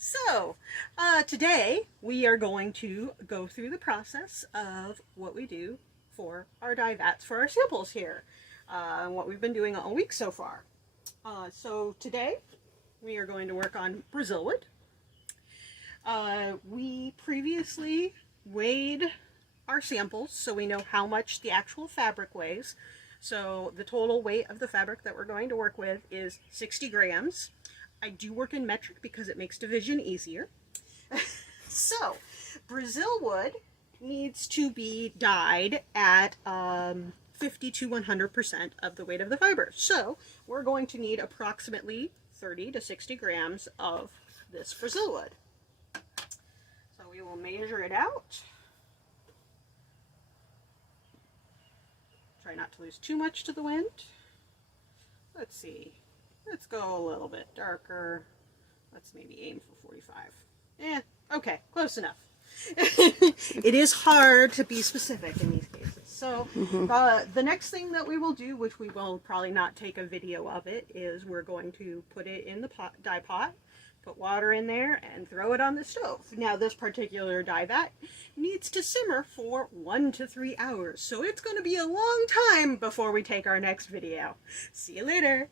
So, today we are going to go through the process of what we do for our dye vats for our samples here, and what we've been doing all week so far. So today we are going to work on Brazil wood. We previously weighed our samples so we know how much the actual fabric weighs. So the total weight of the fabric that we're going to work with is 60 grams. I do work in metric because it makes division easier. So, Brazil wood needs to be dyed at 50 to 100% of the weight of the fiber. So, we're going to need approximately 30 to 60 grams of this Brazil wood. So, we will measure it out. Try not to lose too much to the wind. Let's see. Let's go a little bit darker. Let's maybe aim for 45. Okay, close enough. It is hard to be specific in these cases. So the next thing that we will do, which we will probably not take a video of it, is we're going to put it in the dye pot, put water in there, and throw it on the stove. Now this particular dye vat needs to simmer for 1 to 3 hours. So it's going to be a long time before we take our next video. See you later.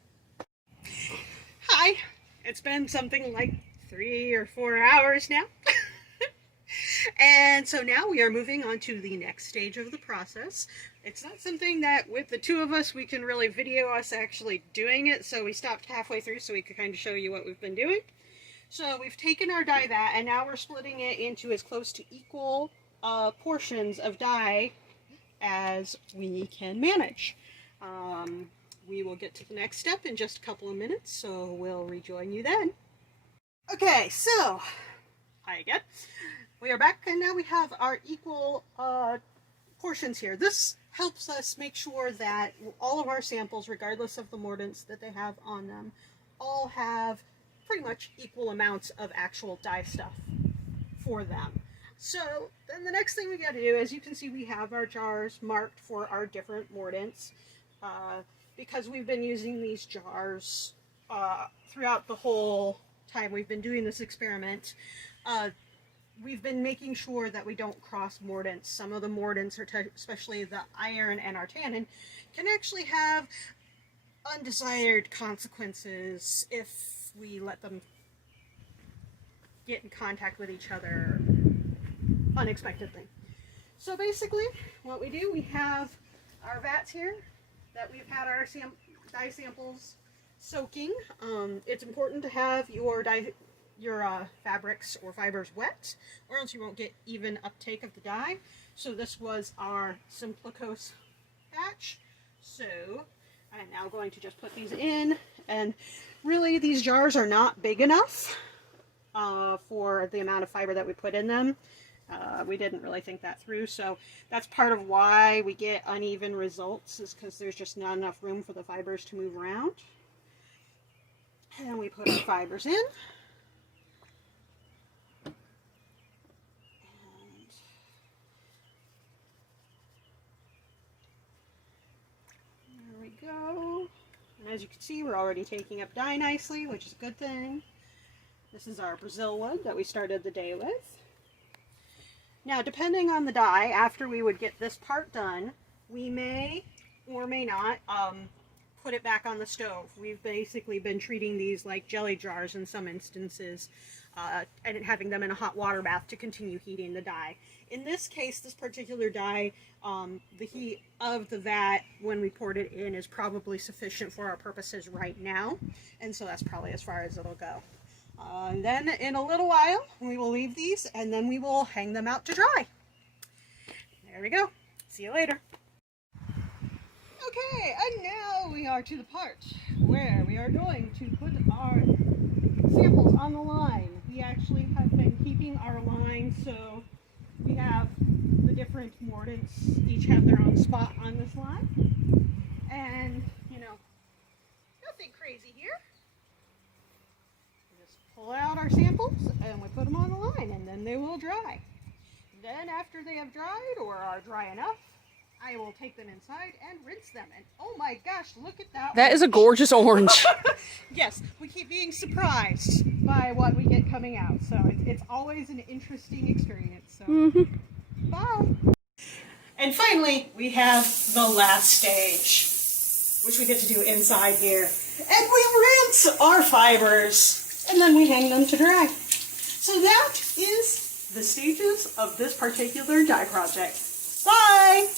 Hi, it's been something like 3 or 4 hours now. And so now we are moving on to the next stage of the process. It's not something that with the two of us we can really video us actually doing it, so we stopped halfway through so we could kind of show you what we've been doing. So we've taken our dye vat and now we're splitting it into as close to equal portions of dye as we can manage. We will get to the next step in just a couple of minutes, so we'll rejoin you then. Okay, so, hi again. We are back, and now we have our equal portions here. This helps us make sure that all of our samples, regardless of the mordants that they have on them, all have pretty much equal amounts of actual dye stuff for them. So, then the next thing we got to do, as you can see, we have our jars marked for our different mordants. Because we've been using these jars throughout the whole time we've been doing this experiment, we've been making sure that we don't cross mordants. Some of the mordants, especially the iron and our tannin, can actually have undesired consequences if we let them get in contact with each other unexpectedly. So basically, what we do, we have our vats here that we've had our dye samples soaking. It's important to have your fabrics or fibers wet, or else you won't get even uptake of the dye. So this was our Simplicose batch. So I'm now going to just put these in, and really these jars are not big enough for the amount of fiber that we put in them. We didn't really think that through, so that's part of why we get uneven results, is because there's just not enough room for the fibers to move around. And we put our fibers in. And there we go. And as you can see, we're already taking up dye nicely, which is a good thing. This is our Brazil wood that we started the day with. Now, depending on the dye, after we would get this part done, we may or may not put it back on the stove. We've basically been treating these like jelly jars in some instances, and having them in a hot water bath to continue heating the dye. In this case, this particular dye, the heat of the vat when we poured it in is probably sufficient for our purposes right now, and so that's probably as far as it'll go. And then in a little while, we will leave these and then we will hang them out to dry. There we go. See you later. Okay, and now we are to the part where we are going to put our samples on the line. We actually have been keeping our line so we have the different mordants each have their own spot on this line. And, you know, nothing crazy here. Pull out our samples and we put them on the line, and then they will dry. Then after they have dried or are dry enough, I will take them inside and rinse them. And oh my gosh, look at that. That is a gorgeous orange. Yes, we keep being surprised by what we get coming out. So it's always an interesting experience. So bye. And finally, we have the last stage, which we get to do inside here. And we rinse our fibers, and then we hang them to dry. So that is the stages of this particular dye project. Bye!